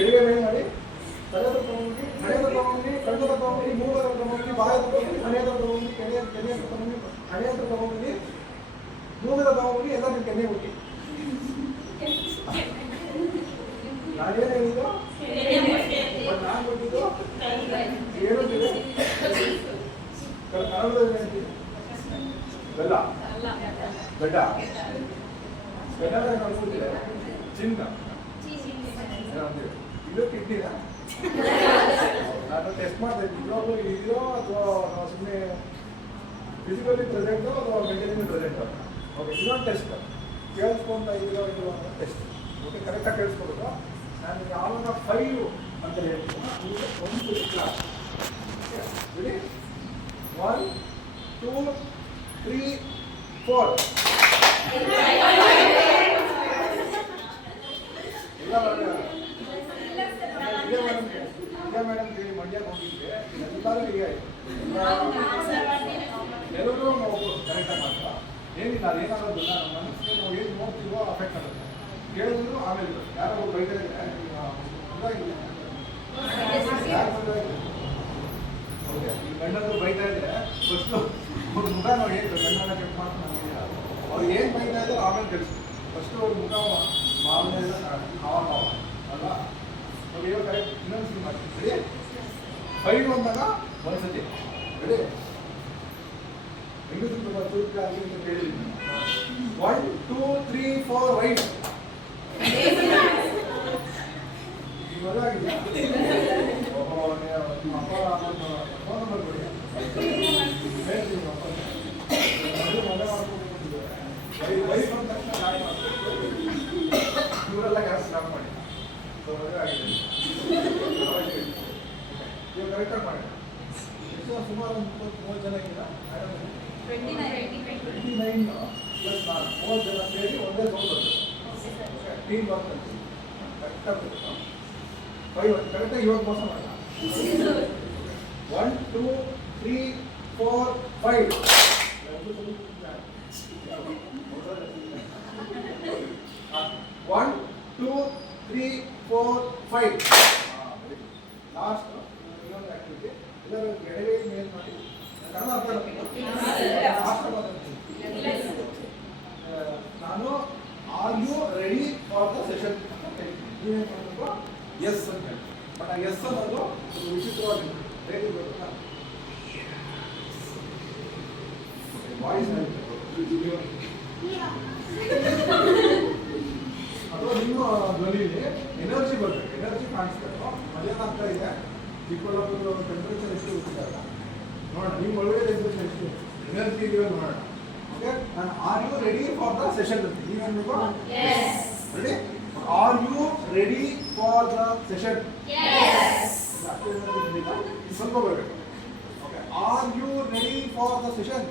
ಎಡಗೈ ಮೇಲೆ ಮಾಡಿ ತಲೆದ ತಗೊಂಡು ಹಣೆದ ತಗೊಂಡು ಕಣ್ಣದ ತಗೊಂಡು ಮೂಗದ ತಗೊಂಡು ಬಾಯದ ತಗೊಂಡು ಹಣೆದ ತಗೊಂಡು ಕೆನೆಯ ತಗೊಂಡು ಹಣೆಯ ತಗೊಂಡು ಮೂಗದ ತಗೊಂಡು ಎಲ್ಲ ನಿಮ್ಮ ಕೆನೆ ಹುಟ್ಟಿ ನಾನೇನು ಹೇಳಿದ್ದು ನಾನು ಕೊಟ್ಟಿದ್ದು ಹೇಳುತ್ತಿದೆ ಕನ್ನಡದಲ್ಲಿ ಬೆಲ್ಲ ಗಡ್ಡ ಬೆಲ್ಲದ ಕಳ್ಸಿದ್ರೆ ಚಿನ್ನ ಇದು ಕಿಡ್ನಿನ ನಾನು ಟೆಸ್ಟ್ ಮಾಡಿದೆ ನಿಜವಾಗ್ಲೂ ಇದೆಯೋ ಅಥವಾ ನಾವು ಸುಮ್ಮನೆ ಫಿಸಿಕಲಿ ಪ್ರೆಸೆಂಟು ಅಥವಾ ಮೆಂಟಲಿ ಪ್ರೆಸೆಂಟು ಓಕೆ ಇನ್ನೊಂದು ಟೆಸ್ಟ್ ಕೇಳಿಸ್ಕೊಂತ ಇದೆಯೋ ಇಲ್ಲೋ ಅನ್ನೋ ಟೆಸ್ಟ್ ಓಕೆ ಕರೆಕ್ಟಾಗಿ ಕೇಳಿಸ್ಕೊಬೇಕು ನಾನು ಯಾವಾಗ 5 ಅಂತ ಹೇಳ್ತೀನಿ ಈಗ ಒಂದು ಕ್ಲಾಸ್ ಬಿಡಿ 1 2 3 4 ಮೇಡಮ್ ಹೇಳಿ ಮಂಡ್ಯಕ್ಕೆ ಹೋಗಿದ್ದೆ ಎಲ್ಲರೂ ಹೀಗೆ ಎಲ್ಲರೂ ನಾವು ಕರೆಕ್ಟಾಗಿ ಮಾಡ್ತಾ ಏನಿಲ್ಲ ಅದೇನಾಗೋದು ನಮ್ಮ ಮನಸ್ಸಿಗೆ ನಾವು ಏನು ನೋಡ್ತೀವೋ ಅಫೆಕ್ಟ್ ಆಗುತ್ತೆ ಕೇಳಿದ್ರು ಆಮೇಲೆ ಯಾರೋ ಬೈತಾ ಇದ್ರೆ ಓಕೆ ಈ ಗಂಡಂದ್ರು ಬೈತಾ ಇದ್ರೆ ಫಸ್ಟು ಅವ್ರ ಮುಖ ನಾವು ಏನು ಗಂಡನ ಚೆಕ್ ಮಾಡ್ಕೊಂಡು ಅವ್ರು ಏನು ಬೈತಾ ಇದ್ರು ಆಮೇಲೆ ತಿಳಿಸ್ತು ಫಸ್ಟು ಅವ್ರ ಮುಖ ಮಾವನೆಲ್ಲ ಹಾವ ಅಲ್ವಾ ನಾವು ಇವಾಗ ಕರೆಕ್ಟ್ ಇನ್ನೊಂದು ಸರಿ ಮಾಡ್ತೀವಿ ರೆಡಿ 5 ಅಂದಾಗ ಒಂದ್ಸತಿ ರೆಡಿ ಹೆಂಗಸರು ತುಂಬ ಚೂರ್ಕಾಗಿ ಅಂತ ಹೇಳಿದ್ದೀನಿ 1 2 3 4 ರೈಟ್ ಮದುವಾಗಿಲ್ಲ ನಿಮ್ಮ ಅಪ್ಪ ಫೋನ್ ನಂಬರ್ ಕೊಡಿ ಹೇಳ್ತೀನಿ ನಿಮ್ಮ ಅಪ್ಪ ಮದುವೆ ಮಾಡ್ಕೊಂಡು ವೈಫ್ ಅಂದ ತಕ್ಷಣ ಸ್ಟಾರ್ಟ್ ಮಾಡ್ತೀವಿ ಇವರೆಲ್ಲ ಕೆಲಸ ಸ್ಟಾರ್ಟ್ ಮಾಡಿ ಸೊ ಮದುವೆ ಆಗಿದೆ ಇವಾಗ ಕರೆಕ್ಟಾಗಿ ಮಾಡಿ ಎಷ್ಟು ಸುಮಾರು ಒಂದು 30 ಜನ ಇದ್ದೀರಾ 29 ಪ್ಲಸ್ ನಾನು 30 ಜನ ಸೇರಿ ಒಂದೇ ಸೌಂಡ್ ಟೀಮ್ ವರ್ಕ್ ಅಂತ ಕರೆಕ್ಟಾಗಿ ಕರೆಕ್ಟಾಗಿ ಇವಾಗ ಮೋಸ ಮಾಡಲ್ಲ 1 2 3 4 5 1 2 3 4 5 ಲಾಸ್ಟ್ ಇನ್ನೊಂದು ಆಕ್ಟಿವಿಟಿ ಎಲ್ಲರೂ ಎಡಗೈ ಮೇಲ್ ಮಾಡಿ ಕನ್ನಡ ಅರ್ಥ ನಾನು are you ready for the session ನೀವೇನು ಮಾಡಬೇಕು ಎಸ್ ಅಂತ ಹೇಳಿ ಬಟ್ ಆ ಎಸ್ ಅನ್ನೋದು ವಿಚಿತ್ರವಾಗಿ ರೇಟಿ ಬರುತ್ತಾ ವಾಯ್ಸ್ ಅಥವಾ ನಿಮ್ಮ ಧ್ವನಿಲಿ ಎನರ್ಜಿ ಬರಬೇಕು ಎನರ್ಜಿ ಕಾಣಿಸ್ಬೇಕು ಅದೇನಾಗ್ತಾ ಇದೆ ಚಿಕ್ಕಬಳ್ಳಾಪುರ ಟೆಂಪ್ರೇಚರ್ ಎಷ್ಟು ಗೊತ್ತಿಲ್ಲ ನೋಡೋಣ ನಿಮ್ಮ ಒಳಗಡೆ ಟೆಂಪ್ರೇಚರ್ ಎಷ್ಟು ಎನರ್ಜಿ ಇದೆಯೋ ನೋಡೋಣ ಓಕೆ ನಾನು are you ready for the session ಅಂತ ನೀವೇನು ready are you ready for the session ಸ್ವಲ್ಪ ಬರಬೇಕು okay are you ready for the session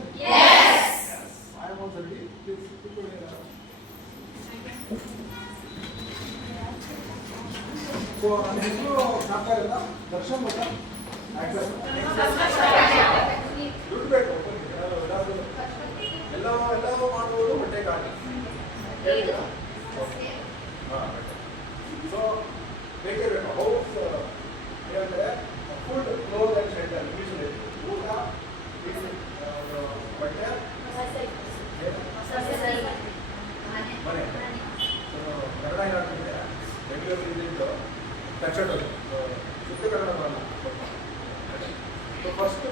I am also ready so ನನ್ನ ಹೆಸರು ಜ್ಞಾಪಕ ಇರಲ್ಲ ದರ್ಶನ್ ಗೊತ್ತಾ ಆಕ್ಟರ್ ದುಡ್ಡು ಬೇಕು ಎಲ್ಲವೂ ಮಾಡುವುದು ಹೊಟ್ಟೆ ಕಾಟಿ ಹೇಳಿದ್ದೀರಾ ಹಾಂ ಸೊ ಬೇಕೇ ಬೇಕು ಹೌಸ್ ಏನಂದರೆ ಫುಡ್ ಕ್ಲೋತ್ ಆ್ಯಂಡ್ ಶೆಲ್ಟರ್ ಇಂಗ್ಲೀಷಲ್ಲಿ ಊಟ ಬಟ್ಟೆ ಮನೆ ಕನ್ನಡ ಏನಾಗ್ತಿದೆ ಬೆಂಗಳೂರು ಇದ್ದಿದ್ದು ಕನ್ನಡ ಶುದ್ಧ ಕನ್ನಡ ಬರಲ್ಲ ಸೊ ಫಸ್ಟ್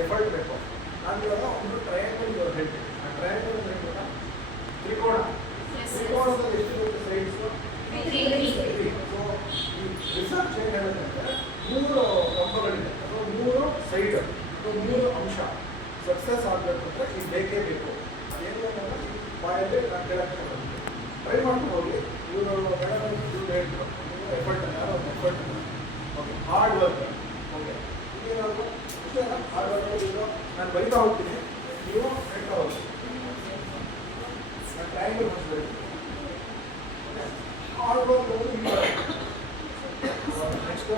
ಎಫರ್ಟ್ ಬೇಕು ನಾನು ಇವಾಗ ಒಂದು ಟ್ರಯಾಂಗಲ್ ಹೇಳ್ತೀನಿ ಆ ಟ್ರಯಾಂಗಲ್ ಅಂದ್ರೆ ಗೊತ್ತಾ ತ್ರಿಕೋಣದಲ್ಲಿ ಎಷ್ಟು ಬರುತ್ತೆ ಸೈಡ್ಸು ಸೊ ಈ ರಿಸರ್ಚ್ ಏನು ಹೇಳುತ್ತೆ ಅಂದರೆ 3 ಕಂಬಗಳಿದೆ ಅಥವಾ 3 ಸೈಡ್ ಅಥವಾ 3 ಅಂಶ ಸಕ್ಸಸ್ ಆಗಬೇಕು ಅಂದರೆ ಇದು ಬೇಕೇ ಬೇಕು ಅದೇನು ಬಾಯಲ್ಲಿ ನಾನು ಕೇಳಕ್ಕೆ ಟ್ರೈ ಮಾಡ್ಕೊಂಡು ಹೋಗಿ ಇವರು ಮೇಡಮ್ ದುಡ್ಡು ಹೇಳ್ತು effort effort okay hard work okay ಇನ್ನೇನಾದ್ರು ಇಷ್ಟೇನಾ ಹಾರ್ಡ್ ವರ್ಕ್ ಇದು ನಾನು ಬರಿತಾ ಹೋಗ್ತೀನಿ ನೀವು ಹೇಳ್ತಾ ಹೋಗ್ತೀನಿ ನಾನು ಟ್ರಯಾಂಗಲ್ ಮಾಡಿಸ್ಬೇಕು okay hard work next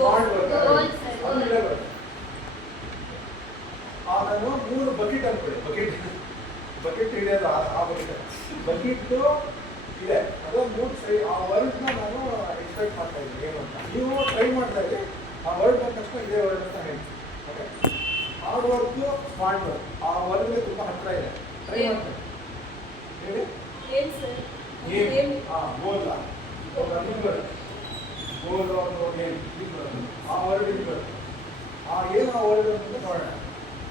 hard work ನಾನು 3 ಬಕೆಟ್ ಅನ್ಕೊಳ್ಳಿ ಬಕೆಟ್ ಬಕೆಟ್ ಹಿಡಿಯೋದು ಆ ಬಕೆಟ್ಟು ಇದೆ, ಅದು 3 ಸೈಡ್. ಆ ವರ್ಡ್ನ ನಾನು ಎಕ್ಸ್ಪೆಕ್ಟ್ ಮಾಡ್ತಾ ಇದ್ದೀನಿ ಏನು ಅಂತ. ನೀವು ಟ್ರೈ ಮಾಡ್ತಾ ಇದ್ದೀವಿ ಆ ವರ್ಡ್ ಬಂದ ತಕ್ಷಣ ಇದೇ ವರ್ಡ್ ಅಂತ ಹೇಳಿ. Okay, hard work smart work ಆ ವರ್ಡ್ಗೆ ತುಂಬ ಹತ್ತಿರ ಇದೆ. ಟ್ರೈ ಮಾಡ್ತೀನಿ ಹೇಳಿ. ಗೋಲ್ ಗೋಲ್ ಆ ವರ್ಡ್ ಇದು ಆ ಏನು ಆ ವರ್ಡ್ ಅಂತ ನೋಡೋಣ.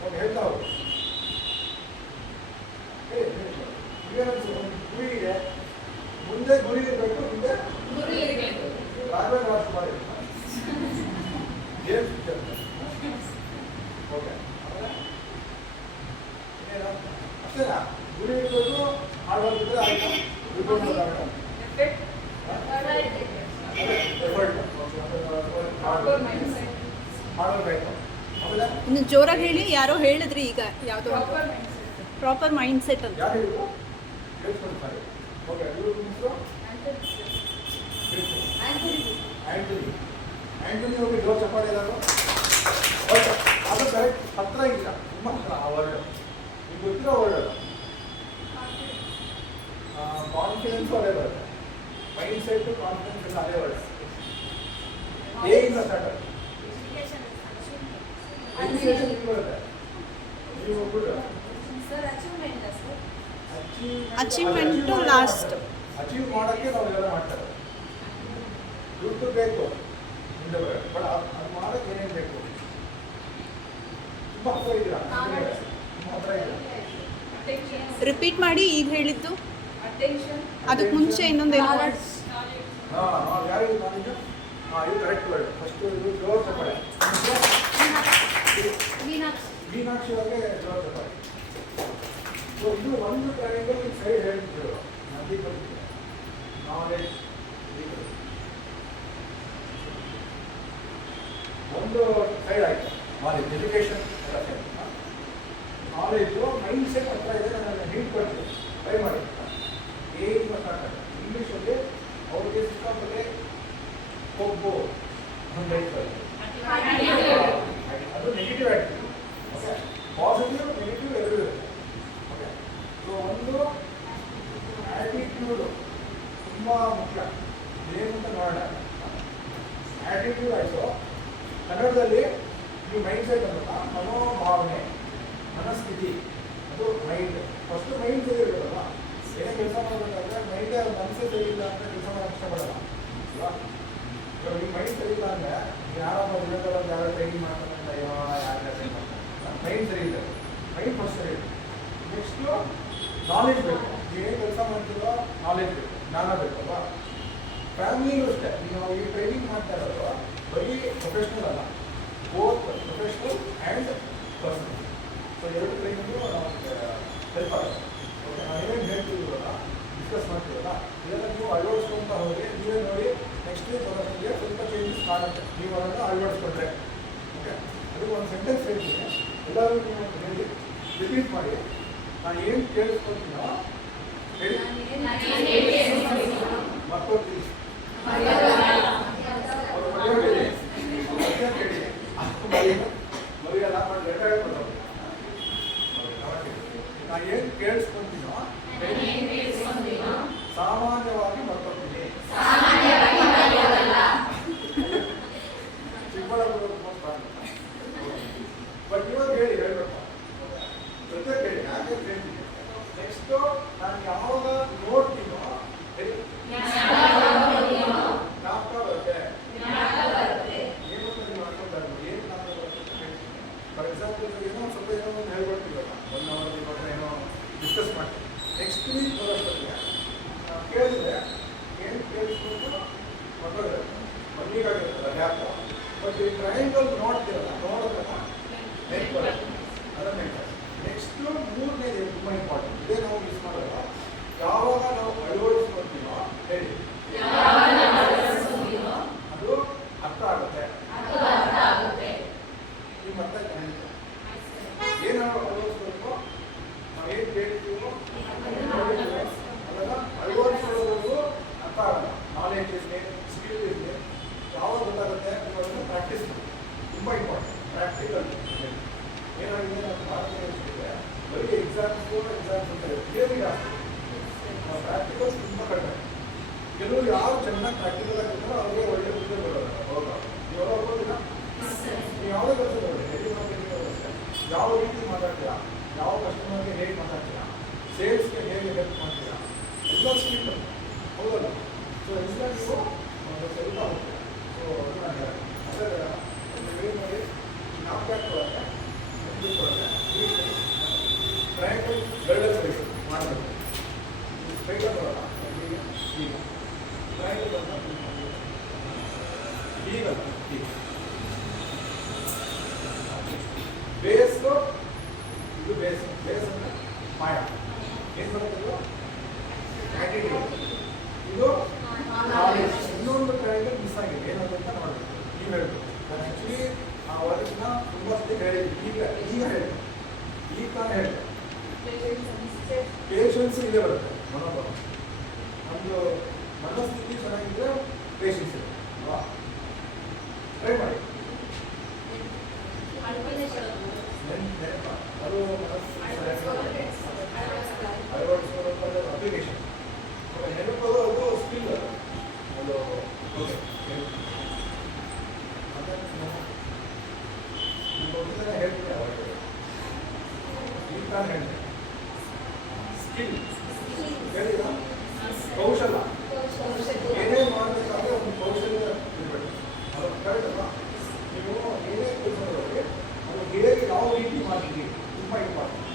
ಓಕೆ, ಹೇಳ್ತಾ ಹೋಗಿ. ಗುರಿ ಇದೆ, ಮುಂದೆ ಗುರಿ ಇರಬೇಕು, ಮುಂದೆ Raghavendra Rajkumar game picture. Okay, ಅಷ್ಟೇನಾ? ಗುರಿ ಇರಬೇಕು, ಹಾರ್ಡ್ ವರ್ಕ್ ಇದ್ರೆ ಆಯ್ತು. ಇನ್ನು ಜೋರಾಗಿ ಹೇಳಿ. ಯಾರೋ ಹೇಳಿದ್ರಿ ಈಗ ಯಾವುದೋ ಪ್ರಾಪರ್ ಮೈಂಡ್ ಸೆಟ್ ಅಂತ. ಆಂಟನಿ ಹೋಗಿ ಜೋರ್ ಚಪ್ಪಾಳೆ ಎಲ್ಲರೂ. ಅದು ಕರೆಕ್ಟ್, ಹತ್ರ ಇಲ್ಲ, ತುಂಬ ಹತ್ರ ಆ ವರ್ಡ್. ಈಗ ಗೊತ್ತಿರೋ ವರ್ಡ್ ಅಲ್ಲ. ಕಾನ್ಫಿಡೆನ್ಸು ಅದೇ ಬರುತ್ತೆ, ಮೈಂಡ್ ಸೆಟ್ ಕಾನ್ಫಿಡೆನ್ಸ್ ಎಲ್ಲ ಅದೇ ವರ್ಡ್. ಏನಿಲ್ಲ ಸ್ಟಾರ್ಟ್ ಆಗುತ್ತೆ. ಬರುತ್ತೆ ನೀವು ಹೋಗ್ಬಿಟ್ಟು ಅಚೀವ್ಮೆಂಟು ಲಾಸ್ಟ್. ಅಚೀವ್ ಮಾಡೋಕ್ಕೆ ನಾವು ಎಲ್ಲ ಮಾಡ್ತಾರೆ. ದುಡ್ಡು ಬೇಕು ಮುಂದೆ ಬರೋದು, ಬಟ್ ಅದು ಮಾಡೋಕ್ಕೆ ಏನೇನು ಬೇಕು? ತುಂಬ ಹತ್ರ ಇದ್ದೀರಾ, ತುಂಬ ಹತ್ರ ಇದ್ದೀರಾ. ರಿಪೀಟ್ ಮಾಡಿ ಈಗ ಹೇಳಿದ್ದು. ಅದಕ್ಕೆ ಮುಂಚೆ ಇನ್ನೊಂದು ಏನು? ಯಾರಿಗೂ ನಾಲೆಜು? ಇದು ಕರೆಕ್ಟ್ ವರ್ಡ್. ಫಸ್ಟು ಇದು ಜೋರ್ ಚಪ್ಪಾಳೆ. ಮೀನಾಕ್ಷಿ ಅವ್ರಿಗೆ ಜೋರ್ ಚಪ್ಪಾಳೆ. ಸೊ ಇದು ಒಂದು ಟ್ರಯಾಂಗಲ್ ಸೈಡ್ ಹೇಳ್ತಿದ್ರು ನದಿ ಬರ್ತಿದೆ. ನಾಲೆಜ್ ಒಂದು ಸೈಡ್ ಆಯಿತು. Knowledge education knowledge mind set ಹತ್ರ ಇದೆ. ನಾನು ಹಿಂಟ್ ಕೊಡ್ತೀನಿ, ಟ್ರೈ ಮಾಡಿ. ಏಜ್ ಸ್ಟಾರ್ಟ್ ಆಗುತ್ತೆ. ಇಂಗ್ಲೀಷಲ್ಲಿ ಅವ್ರಿಗೆ ಸಿಕ್ಕಾಪಟ್ಟೆ ಕೊಬ್ಬು ಅಂತ ಹೇಳ್ತಾರೆ, ಅದು negative attitude. Okay, positive negative ಎರಡೂ ಇರುತ್ತೆ. ಓಕೆ, ಸೊ ಒಂದು ಆ್ಯಟಿಟ್ಯೂಡು ತುಂಬ ಮುಖ್ಯ. ಏನು ಅಂತ ನೋಡೋಣ. ಆ್ಯಟಿಟ್ಯೂಡ್ ಆಯಿತು. ಕನ್ನಡದಲ್ಲಿ ನೀವು ಮೈಂಡ್ ಸೆಟ್ ಅಂತ ಮನೋಭಾವನೆ, ಮನಸ್ಥಿತಿ, ಅದು ಮೈಂಡ್. ಫಸ್ಟು ಮೈಂಡ್ ಸರಿ ಇರೋದಲ್ಲ. ಏನೇ ಕೆಲಸ ಮಾಡಬೇಕಾದ್ರೆ ಮೈಂಡೇ ಮನಸ್ಸೇ ಸರಿ ಇಲ್ಲ ಅಂತ ಕೆಲಸ ಮಾಡೋಕ್ಕೆ ಇಷ್ಟಪಡಲ್ಲ ಅಲ್ವಾ? ಇವಾಗ ನಿಮ್ಮ ಮೈಂಡ್ ಸರಿ ಇಲ್ಲ ಅಂದರೆ ಯಾರೊಬ್ಬ ವಿರೋಧವಾಗಿ ಯಾರೋ ಟ್ರೈನಿಂಗ್ ಮಾಡ್ತಾರೆ, ಯಾರು ಟ್ರೈನ್ ಮಾಡ್ತಾರೆ. ಮೈಂಡ್ ಸರಿ ಇದೆ, ಮೈಂಡ್ ಫಸ್ಟ್ ಸರಿ ಇದೆ. ನೆಕ್ಸ್ಟು ನಾಲೆಜ್ ಬೇಕು. ನೀವೇನು ಕೆಲಸ ಮಾಡ್ತೀರೋ ನಾಲೆಜ್ ಬೇಕು, ಜ್ಞಾನ ಬೇಕಲ್ವಾ? ಫ್ಯಾಮಿಲಿಗೂ ಅಷ್ಟೇ. ನೀವು ಈ ಟ್ರೈನಿಂಗ್ ಮಾಡ್ತಾ ಇರೋದು ಬರೀ ಪ್ರೊಫೆಷ್ನಲ್ ಅಲ್ಲ, both professional and personal. So ಎರಡು ಟ್ರೈನಿಂಗು ನಮಗೆ ಹೆಲ್ಪ್ ಆಗುತ್ತೆ. ಓಕೆ, ನಾವೇನು ಹೇಳ್ತಿದ್ದೀವಲ್ಲ, ಡಿಸ್ಕಸ್ ಮಾಡ್ತೀವಲ್ಲ, ಇದೆಲ್ಲ ನೀವು ಅಳವಡಿಸ್ಕೊಂತ ಹೋಗಿ ನೀವೇ ನೋಡಿ ನೆಕ್ಸ್ಟ್ ಪ್ರೊಫೆಷನ್ಗೆ ಸ್ವಲ್ಪ ಚೇಂಜಸ್ ಕಾಣುತ್ತೆ ನೀವು ಅದನ್ನು ಅಳವಡಿಸ್ಕೊಂಡ್ರೆ. ಓಕೆ, ಅದು ಒಂದು ಸೆಂಟೆನ್ಸ್ ಹೇಳ್ತೀನಿ, ಎಲ್ಲರೂ ನೀವು ಹೇಳಿ, ರಿಪೀಟ್ ಮಾಡಿ. ನಾನು ಏನು ಕೇಳಿಸ್ಕೊಳ್ತೀನೋ ಹೇಳಿ, ಮತ್ತೊಂದು ಮರಿಯಲ್ಲ ಮಾಡಿ ಲೆಟರ್ ಕೊಡೋದು. ನಾನು ಏನು ಕೇಳಿಸ್ಕೊಂತೀನೋ ಸಾಮಾನ್ಯವಾಗಿ ಮರ್ತೋಗ್ತೀನಿ. ಚಿಕ್ಕಬಳ್ಳಾಪುರ ಬಟ್ ಇವಾಗ ಹೇಳಿ ಹೇಳ್ಬೇಕು, ಜೊತೆ ಹೇಳಿ, ಯಾಕೆ ಹೇಳ್ತೀನಿ. ನೆಕ್ಸ್ಟು ನಾನು ಯಾವಾಗ ನೋಡ್ತೀನೋ ಜ್ಞಾಪಕ ಬರುತ್ತೆ. ಏನು ಅಂತ ನೀವು ಅನ್ಕೊಂತಾರೆ, ಏನು ಜ್ಞಾಪಕ ಬರುತ್ತೆ ಅಂತ ಹೇಳ್ತೀನಿ. ಫಾರ್ ಎಕ್ಸಾಂಪಲ್ ಏನೋ ಸ್ವಲ್ಪ ಏನೋ ಒಂದು ಹೇಳ್ಕೊಡ್ತೀವಲ್ಲ, 1 hour ಇವಾಗ ಏನೋ ಡಿಸ್ಕಸ್ ಮಾಡ್ತೀವಿ. ನೆಕ್ಸ್ಟ್ ವೀಕ್ ಬರೋಷ್ಟೊತ್ತಿಗೆ ಕೇಳಿದ್ರೆ ಏನು ಕೇಳಿಸ್ಕೊಂಡು ಮಕ್ಕಳು ಮಣ್ಣಿಗಾಗಿರ್ತಲ್ಲ ಗ್ಯಾಪ್. ಬಟ್ ಈ ಟ್ರಯಾಂಗಲ್ ನೋಡ್ತೀರಲ್ಲ, ನೋಡೋದನ್ನ ನೆಕ್ ಬರುತ್ತೆ, ಅದನ್ನ ಹೇಳ್ತಾರೆ. ನೆಕ್ಸ್ಟು ಮೂರನೇದು ತುಂಬ ಇಂಪಾರ್ಟೆಂಟ್, ಇದೇ ನಾವು ಮಿಸ್ ಮಾಡಲ್ಲ. ಯಾವಾಗ ನಾವು ಅಳವಡಿಸ್ಕೊಳ್ತೀವೋ ಹೇಳಿ, ಅದು ಅರ್ಥ ಆಗುತ್ತೆ. ನಿಮ್ಮ ಅರ್ಥ ಹೇಳ್ತೀವಿ. ಏನು ಅಳವಡಿಸ್ಬೇಕು, ನಾವು ಏನು ಕೇಳ್ತೀವೋ ಅದನ್ನು ಅಳವಡಿಸ್ಕೊಳ್ಳೋದು ಅರ್ಥ ಆಗಲ್ಲ. ನಾಲೆಜ್ ಇರಲಿ, ಸ್ಕಿಲ್ ಇರಲಿ, ಯಾವಾಗ ಗೊತ್ತಾಗುತ್ತೆ ಅದನ್ನು ಪ್ರಾಕ್ಟೀಸ್ ಮಾಡಿ. ತುಂಬ ಇಂಪಾರ್ಟೆಂಟ್ ಪ್ರಾಕ್ಟಿಕಲ್. ಏನಾಗಿದೆ ನಮ್ಮ ಭಾರತೀಯ ಬರೀ ಎಕ್ಸಾಮ್ಸ್ ಅಂತ ಥಿಯರಿ ಜಾಸ್ತಿ, ಪ್ರಾಕ್ಟಿಕಲ್ಸ್ ತುಂಬ ಕಡಿಮೆ. ಕೆಲವರು ಯಾರು ಚೆನ್ನಾಗಿ ಪ್ರಾಕ್ಟಿಕಲ್ ಆಗಿರ್ತಾರೋ ಅವ್ರಿಗೆ ಒಳ್ಳೆ ಹುದ್ದೆ ಬರೋಲ್ಲ. ಹೌದಾ? ಇವಾಗ ಹೋಗೋದಿಲ್ಲ, ನೀವು ಯಾವುದೇ ಕೆಲಸ ನೋಡಿ, ಯಾವ ರೀತಿ ಮಾತಾಡ್ತೀರಾ, ಯಾವ ಕಸ್ಟಮರ್ಗೆ ಹೇಗೆ ಮಾತಾಡ್ತೀರಾ, ಸೇಲ್ಸ್ಗೆ ಹೇಗೆ ಹೆಲ್ಪ್ ಮಾಡ್ತೀರಾ, ಎಲ್ಲ ಸ್ಕಿಲ್ ಹೌದಲ್ಲ. ಸೊ ಎಲ್ಲ ನೀವು ಒಂದು ಸ್ವಲ್ಪ ಹೋಗ್ತೀರಾ. ಸೊ ಅದನ್ನ ಅದೇ ಏನು ಮಾಡಿ ನಾಪ್ಯಾಕ್ ಒಳಗೆ ಟ್ರಯಾಂಗಲ್ ಗರ್ಡಲ್ ಸೈಜ್ ಮಾಡಬೇಕು. ಸ್ಟ್ರೈಟರ್ ಬರೋಲ್ಲ, ಈಗ ಟ್ರಯಾಂಗಲ್ ಬರೋಲ್ಲ, ಹೀಗಲ್ಲ, ಹೀಗೆ ಬೇಸು, ಇದು ಬೇಸ್. ಬೇಸ್ ಅಂದರೆ ಮಾಯ. ಏನು ಬರುತ್ತಲ್ಲ ಆ್ಯಟಿಟ್ಯೂಡ್, ಇದು ನಾಲೆಜ್. ಇನ್ನೊಂದು ಟ್ರಯಾಂಗಲ್ ಮಿಸ್ ಆಗಿದೆ, ಏನಂತ ನೋಡಬೇಕು. ನೀವು ಹೇಳ್ಬೇಕು. ನಾನು ಆ್ಯಕ್ಚುಲಿ ಆ ವರ್ಡ್ಸ್ನ ತುಂಬ ಸತಿ ಹೇಳಿದ್ವಿ. ಈಗ ಹೇಳಿ, ಈಗ ತಾನು ಹೇಳಿ. ಪೇಷನ್ಸ್ ಇಲ್ಲೇ ಬರುತ್ತೆ ಮನೋಭಾವ. ನಮ್ಮದು ಮನಸ್ಥಿತಿ ಚೆನ್ನಾಗಿದ್ದರೆ ಪೇಷನ್ಸ್ ಇದೆ ಅಲ್ವಾ? ಟ್ರೈ ಮಾಡಿ. ನೆನಪ ಅದು ಅಳವಡಿಸ್ಕೊಳ್ಳೋ ಅಪ್ಲಿಕೇಶನ್. ನೆನಪದು ಅದು ಸ್ಕಿಲ್ ಅದು. ಓಕೆ, ಮತ್ತೆ ಹೇಳ್ತೀನಿ ಅವಾಗ. ಈಗ ತಾನು ಹೇಳಿದೆ ಸ್ಕಿಲ್ ಹೇಳಿದ ಕೌಶಲ. ಏನೇ ಮಾಡಬೇಕಾದ್ರೆ ಒಂದು ಕೌಶಲ್ಯ ಇರಬೇಕು. ಅದು ಕರೆಕ್ಟ್ ಅಲ್ಲ. ನೀವು ಏನೇ ಕೆಲಸ ಮಾಡಿ ಅದು ಹೇಗೆ ಯಾವ ರೀತಿ ಮಾಡಿದ್ದೀವಿ ತುಂಬ ಇಂಪಾರ್ಟೆಂಟ್.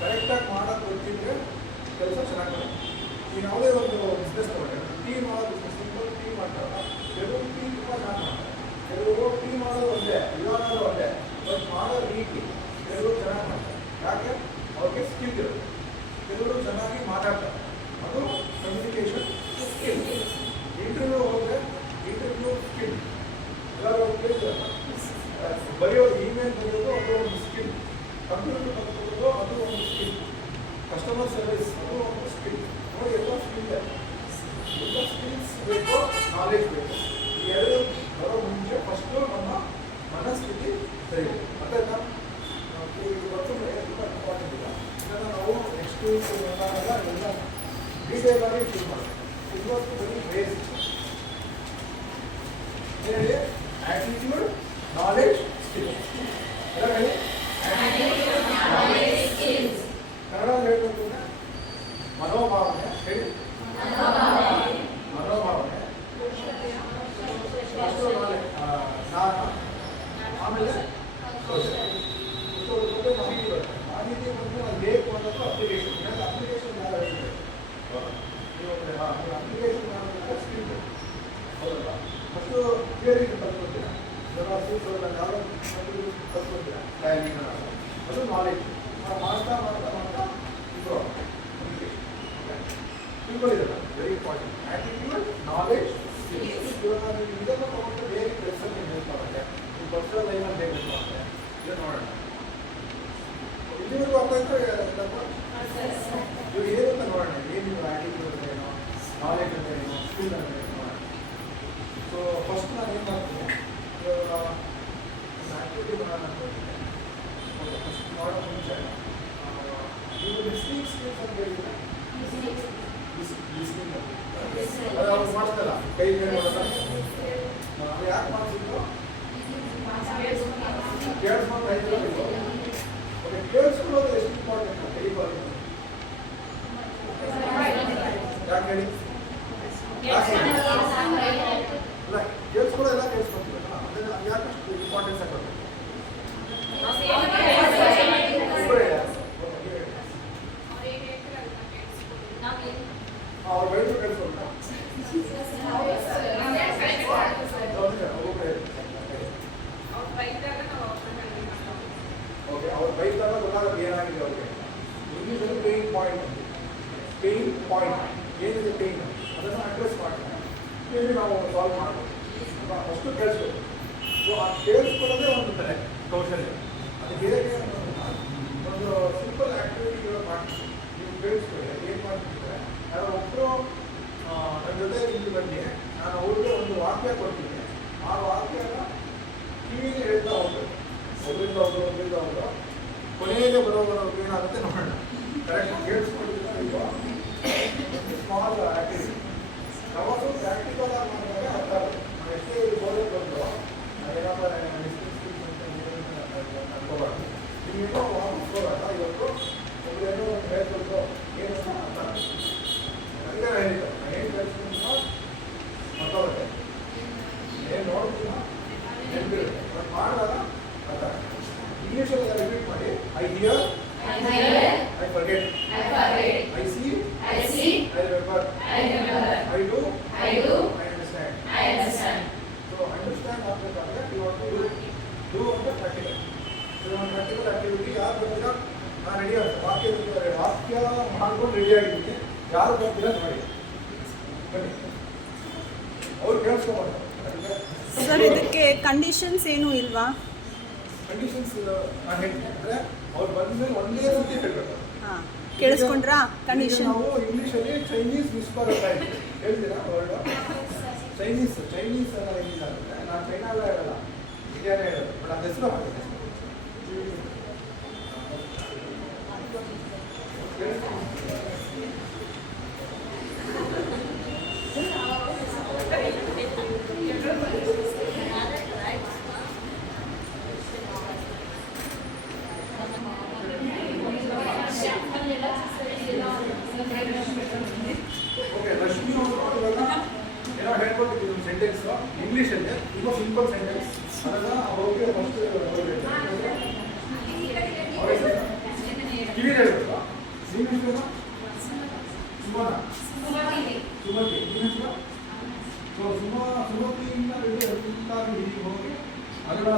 ಕರೆಕ್ಟಾಗಿ ಮಾಡೋಕ್ಕೆ ಗೊತ್ತಿದ್ದರೆ ಕೆಲಸ ಚೆನ್ನಾಗಿ ಬರುತ್ತೆ. ನೀವು ಯಾವುದೇ ಒಂದು ಬಿಸ್ನೆಸ್ ತಗೊಂಡ್ರೆ ಟೀಮ್ ಮಾಡೋ ಬಿಸ್ನೆಸ್, ಸಿಂಪಲ್ ಟೀಮ್ ಮಾಡ್ತಾರಲ್ಲ, ಕೆಲವರು ಟೀಮ್ ತುಂಬ ಚೆನ್ನಾಗಿ ಮಾಡ್ತಾರೆ. ಕೆಲವರು ಟೀಮ್ ಮಾಡೋದು ಒಂದೇ, ವಿಧಾನಗಳು ಒಂದೇ, ಬಟ್ ಮಾಡೋ ರೀತಿ ಕೆಲವರು ಚೆನ್ನಾಗಿ ಮಾಡ್ತಾರೆ. ಯಾಕೆ? ಅವ್ರಿಗೆ ಸ್ಕಿಲ್ ಇರುತ್ತೆ. ಕೆಲವರು ಚೆನ್ನಾಗಿ ಮಾತಾಡ್ತಾರೆ, ಅದು ಕಮ್ಯುನಿಕೇಷನ್ ಸ್ಕಿಲ್. ಇಂಟರ್ವ್ಯೂ ಹೋದರೆ ಇಂಟರ್ವ್ಯೂ ಸ್ಕಿಲ್. ಎಲ್ಲರೂ ಕೇಳ್ತಾರೆ, ಬರೆಯೋದು ಇಮೇಲ್ ಬರೆಯೋದು ಅದು ಒಂದು ಸ್ಕಿಲ್. ಕಂಪ್ಯೂಟರ್ ಕಲ್ತ್ಕೊಳ್ಳೋದು ಅದು ಒಂದು ಸ್ಕಿಲ್. ಕಸ್ಟಮರ್ ಸರ್ವಿಸ್ ಅದು ಒಂದು ಸ್ಕಿಲ್. ನೋಡಿ, ಎಲ್ಲ ಸ್ಕಿಲ್ ಇದೆ. ಎಲ್ಲ ಸ್ಕಿಲ್ಸ್ ಬೇಕು, ನಾಲೆಜ್ ಬೇಕು. ಈ ಎರಡು ಬರೋ ಮುಂಚೆ ಫಸ್ಟು ನಮ್ಮ ಮನಸ್ಥಿತಿ ಸರಿ. ಮತ್ತೆ ಇದು ಬರ್ತದೆ ತುಂಬ ಇಂಪಾರ್ಟೆಂಟ್ ಇಲ್ಲ. ಇದನ್ನು ನಾವು ನೆಕ್ಸ್ಟ್ ವೀಕ್ ಎಲ್ಲ ಡೀಟೇಲ್ ಆಗಿ ಫಿಲ್ ಮಾಡ್ತೀವಿ. ಇವತ್ತು ಬರೀ ಬೇಸ್ ಹೇಳಿ. ಆ್ಯಟಿಟ್ಯೂಡ್, ನಾಲೆಜ್, ಸ್ಕಿಲ್ ಎಲ್ಲ ಹೇಳಿ. ಕನ್ನಡ ಹೇಳಬೇಕು ಅಂದರೆ ಮನೋಭಾವನೆ ಹೇಳಿ. ಮನೋಭಾವನೆ, ಜ್ಞಾನ, ಆಮೇಲೆ ಮಾಹಿತಿ ಬರುತ್ತೆ. ಮಾಹಿತಿ ಬಂದರೆ ಅದು ಬೇಕು ಅನ್ನೋದು ಅಪ್ಲಿಕೇಶನ್. ಅಪ್ಲಿಕೇಶನ್ ಯಾರು ಹೇಳ್ತಾರೆ? ನೀವು ಅಪ್ಲಿಕೇಶನ್ ಮಾಡೋದಕ್ಕೆ ಸ್ಕಿಲ್ ಬೇಕು ಹೌದಲ್ಲ. ಫಸ್ಟು ಥಿಯರಿ ಕಲ್ತ್ಕೊತೀರಾ, ಯಾವ ಕಲ್ತ್ಕೊತೀರಾ, ಟೈಮಿಂಗ್ ಅದು ನಾಲೆಜ್. ಮಾಡ್ತಾ ಮಾಡ್ತಾ ಮಾಡ್ತಾ ಇಂಪ್ರೂವ್ ಕಮ್ಯುನಿಕೇಶನ್. ಓಕೆ, ಸಿಂಪಲ್ ಇದೆಲ್ಲ very important. Attitude, knowledge, skills. ಇವಾಗ ನೀವು ಇದನ್ನು ತೊಗೊಂಡು ಹೇಗೆ ಕೆಲಸಕ್ಕೆ ಹೆಲ್ಪ್ ಆಗುತ್ತೆ, ಈ ಪರ್ಸನಲ್ ಲೈಫಲ್ಲಿ ಹೇಗೆ ಹೆಲ್ಪ್ ಆಗುತ್ತೆ ಇದನ್ನು ನೋಡೋಣ. ಇಲ್ಲಿವರೆಗೂ ಅರ್ಥ ಆಯ್ತಾ? ಇವಾಗ ಏನು ಅಂತ ನೋಡೋಣ. ಏನು ಆ್ಯಟಿಟ್ಯೂಡ್ ಅಂದರೆ ಏನೋ, ನಾಲೆಜ್ ಅಂದರೆ ಏನೋ, ಸ್ಕಿಲ್ ಅಂದರೆ ಏನೋ ನೋಡೋಣ. ಸೊ ಫಸ್ಟ್ ನಾನು ಏನು ಮಾಡ್ತೀನಿ, ಇವಾಗ ಆ್ಯಕ್ಟಿವಿಟಿ ಮಾಡೋಣ ಅನ್ಕೊಳ್ತೀನಿ. ಓಕೆ, ಫಸ್ಟ್ ಮಾಡೋ ಮುಂಚೆ ನೀವು ಲಿಸ್ನಿಂಗ್ ಸ್ಕಿಲ್ಸ್ ಅಂತ ಹೇಳಿದ್ರೆ ಲಿಸ್ನಿಂಗ್ ಅದು ಅವ್ರು ಮಾಡ್ತಲ್ಲ ಕೈ ಮಾಡೋದ. ಅದು ಯಾಕೆ ಮಾಡ್ತಿದ್ರು? ಕೇಳಿಸ್ಕೊಂಡು ರೈತರು. ಓಕೆ, ಕೇಳಿಸ್ಕೊಳ್ಳೋದು ಎಷ್ಟು ಇಂಪಾರ್ಟೆಂಟ್ ಅಂತ ಈಗ ಯಾಕೆ ಹೇಳಿ? ಇಲ್ಲ, ಕೇಳಿಸ್ಕೊಳ್ಳೋದೆಲ್ಲ ಕೇಳಿಸ್ಕೊಳ್ತೀವಲ್ಲ, ಅದನ್ನು ಯಾಕಷ್ಟು ಇಂಪಾರ್ಟೆನ್ಸ್ ಆಗುತ್ತೆ? ಅವ್ರು ಬೈದು ಕೇಳಿಸ್ಕೊಂಡ ಓಕೆ, ಅವ್ರು ಬೈದಾಗ ಗೊತ್ತಾಗೋದು ಏನಾಗಿದೆ ಅವ್ರಿಗೆ. ಇಂಗ್ಲೀಷಲ್ಲಿ ಪೇಯ್ನ್ ಪಾಯಿಂಟ್, ಪೇಯ್ನ್ ಪಾಯಿಂಟ್ ಏನಿದೆ ಪೇಯ್ನ್ ಅದನ್ನು ಅಡ್ರೆಸ್ ಮಾಡ್ತಾರೆ. ಇಲ್ಲಿ ನಾವು ಸಾಲ್ವ್ ಮಾಡ್ಬೋದು. ಅಷ್ಟು ಕೇಳಿಸ್ಬೇಕು. ಸೊ ಆ ಕೇಳಿಸ್ಕೊಳ್ಳೋದೇ ಒಂದು ಕಲೆ ಕೌಶಲ್ಯ. ಅದು ಹೇಗೆ ಅನ್ನೋದನ್ನ ಒಂದು ಸಿಂಪಲ್ ಆ್ಯಕ್ಟಿವಿಟಿಗಳು ಮಾಡ್ತೀವಿ. ನೀವು ಕೇಳಿಸ್ಕೊಳ್ಳಿ ಏನು ಮಾಡ್ತಿದ್ರೆ, ಯಾರೋ ಒಬ್ಬರು ನನ್ನ ಜೊತೆ ಇಲ್ಲಿ ಬನ್ನಿ, ನಾನು ಅವ್ರಿಗೆ ಒಂದು ವಾಕ್ಯ ಕೊಡ್ತೀನಿ. ಆ ವಾಕ್ಯನ ಕಿವಿಗೆ ಹೇಳ್ತಾ ಹೋಗ್ಬೇಕು. ಒಬ್ಬರಿಂದ ಒಬ್ಬರು, ಒಬ್ಬರಿಂದ ಒಬ್ಬರು, ಕೊನೆಗೆ ಬರೋವರೆಗೂ ಏನಾಗುತ್ತೆ ನೋಡೋಣ. ಕರೆಕ್ಟ್ ಕೇಳಿಸ್ಕೊಂಡಿದ್ರೆ ಯಾರು ಬರ್ತೀರಾ ನೋಡಿ ಬನ್ನಿ ಅವ್ರು ಕೇಳಿಸ್ಕೊಬೋದು. ಸರ್ ಇದಕ್ಕೆ ಕಂಡೀಷನ್ಸ್ ಏನೂ ಇಲ್ವಾ? ಕಂಡೀಷನ್ಸ್ ನಾನು ಹೇಳ್ತೀನಿ ಅಂದರೆ ಅವ್ರು ಬಂದಮೇಲೆ ಒಂದೇ ಸತಿ ಹೇಳ್ಬೇಕು. ಹಾಂ ಕೇಳಿಸ್ಕೊಂಡ್ರಾ ಕಂಡೀಷನ್? ನಾವು ಇಂಗ್ಲೀಷಲ್ಲಿ ಚೈನೀಸ್ ವಿಸ್ಪರ್ ಅಂತ ಹೇಳ್ತೀರಾ ವರ್ಡ್? ಚೈನೀಸ್ ಎಲ್ಲ ಏನಿಲ್ಲ ಅಂದರೆ ನಾನು ಚೈನಾ ಎಲ್ಲ ಹೇಳಲ್ಲ, ಇಂಡಿಯಾನೇ ಹೇಳೋದು. ಬಟ್ ಅದು ಹೆಸರು ಹಾಕಿದೆ. ಓಕೆ, ರಶ್ಮಿ ಅವರು ಇವಾಗ ಏನೋ ಹೇಳ್ಕೊಟ್ಟಿದ್ದೀವಿ ಒಂದು ಸೆಂಟೆನ್ಸ್ ಇಂಗ್ಲೀಷಲ್ಲಿ, ತುಂಬ ಸಿಂಪಲ್ ಸೆಂಟೆನ್ಸ್. ಅದನ್ನು ಅವ್ರಿಗೆ ಫಸ್ಟ್ ಕಿವಿ ಹೇಳ್ಬೇಕು. ನಿಮ್ಮ ಹೆಸರು ಸುಮನ? ಸುಮತಿ. ನಿಮ್ಮ ಹೆಸರು? ಸುಮತಿಯಿಂದ ಹಿಡಿದು ಹೋಗಿ ಅದರ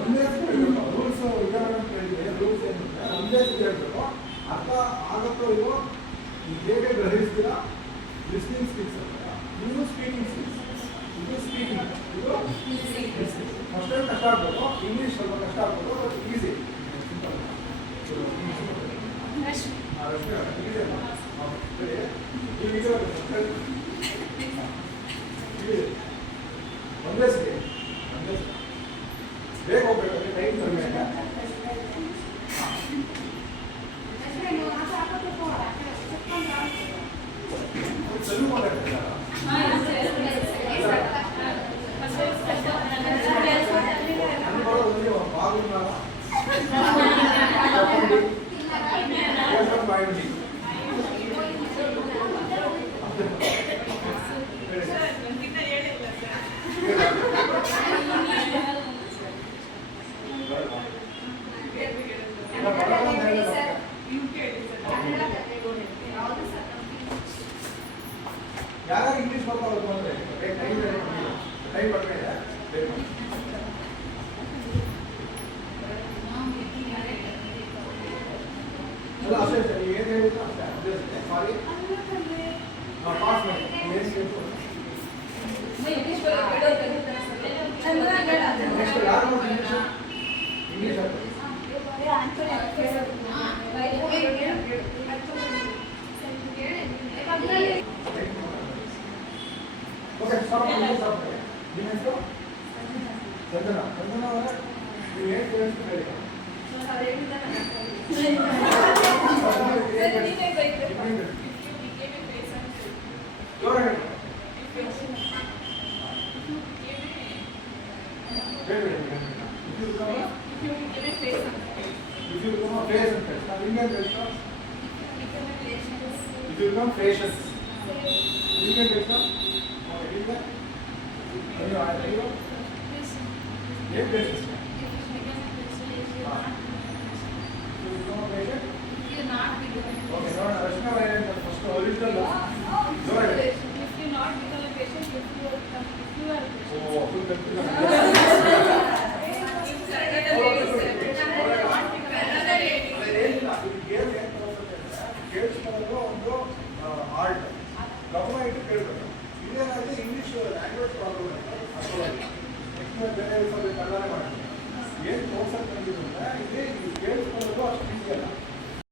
ಒಂದೇ ರೂಲ್ಸ್ ವಿಧಾನ ಅಂತ ಹೇಳಿದ್ರೆ ರೂಲ್ಸ್ ಏನಂದರೆ ಒಂದೇ ಸತಿ ಹೇಳ್ಬೇಕು. ಅರ್ಥ ಆಗತ್ತೋ ಇಲ್ವೋ ಹೇಗೆ ಗ್ರಹಿಸ್ತೀರಾ? ಲಿಸ್ನಿಂಗ್ ಸ್ಕಿಲ್ಸ್ ಅಂತ, ನೀವು ಸ್ಪೀಕಿಂಗ್ ಸ್ಕಿಲ್ಸ್. ಇದು ಸ್ಪೀಕಿಂಗ್, ಇದು ಫಸ್ಟ್ ಟೈಮ್ ಕಷ್ಟ ಆಗ್ಬೋದು. ಇಂಗ್ಲೀಷ್ ಸ್ವಲ್ಪ ಕಷ್ಟ ಆಗ್ಬೋದು, ಬಟ್ ಈಸಿ. ಒಂದೇ ಸತಿ ಬೇಗ ಹೋಗ್ಬೇಕು, ಟೈಮ್ ಕಡಿಮೆ. ಸರಿ ಮಾತಾಡ್ತಿಲ್ಲ ಯಾರು ಇಂಗ್ಲೀಷ್ ಬರ್ತಾವ್ರು ಬಂದರೆ ಟೈಮ್ ಕಡಿಮೆ ಇದೆ, ಬೇಗ ಮಾಡಿ. ಅಲ್ಲ ಅಷ್ಟೇ ಸರ್, ನೀವು ಏನು ಹೇಳಿದ್ರು ಅಷ್ಟೇ ಅಭ್ಯಾಸ. ಸಾರಿ ಪಾಸ್ ಮಾಡಿ ಏನು ಹೇಳ್ಬೋದು. ನೆಕ್ಸ್ಟ್ ಯಾರು ಇಂಗ್ಲೀಷ್ ಇಂಗ್ಲೀಷ್ ಓಕೆ ಸ್ಟಾಪ್ ಮಾಡಿ. ನಿಮ್ಮ ಹೆಸರು? ಚಂದನ. ಚಂದನ ಅವರೇ, ನೀವು ಏನು ಕೇಳಿಸ್ತು ಹೇಳಿ. ಕೇಳಿಸ್ಕೊಳ್ಳೋದು ಒಂದು ಆರ್ಟ್ ಗಮನ ಇಟ್ಟು ಕೇಳಬೇಕು. ಇದೇನಾದ್ರೆ ಇಂಗ್ಲೀಷ್ ಲ್ಯಾಂಗ್ವೇಜ್ ಪ್ರಾಬ್ಲಮ್ ನೆಕ್ಸ್ಟ್ ಬೇರೆ ಸ್ವಲ್ಪ ಕನ್ನಡ ಮಾಡ್ತೀನಿ. ಏನು ತೋರ್ಸಕ್ಕೆ ಬಂದಿದ್ದು ಅಂದರೆ ಇದೇ ಕೇಳಿಸ್ಕೊಳ್ಳೋದು ಅಷ್ಟು ಈಸಿ ಅಲ್ಲ.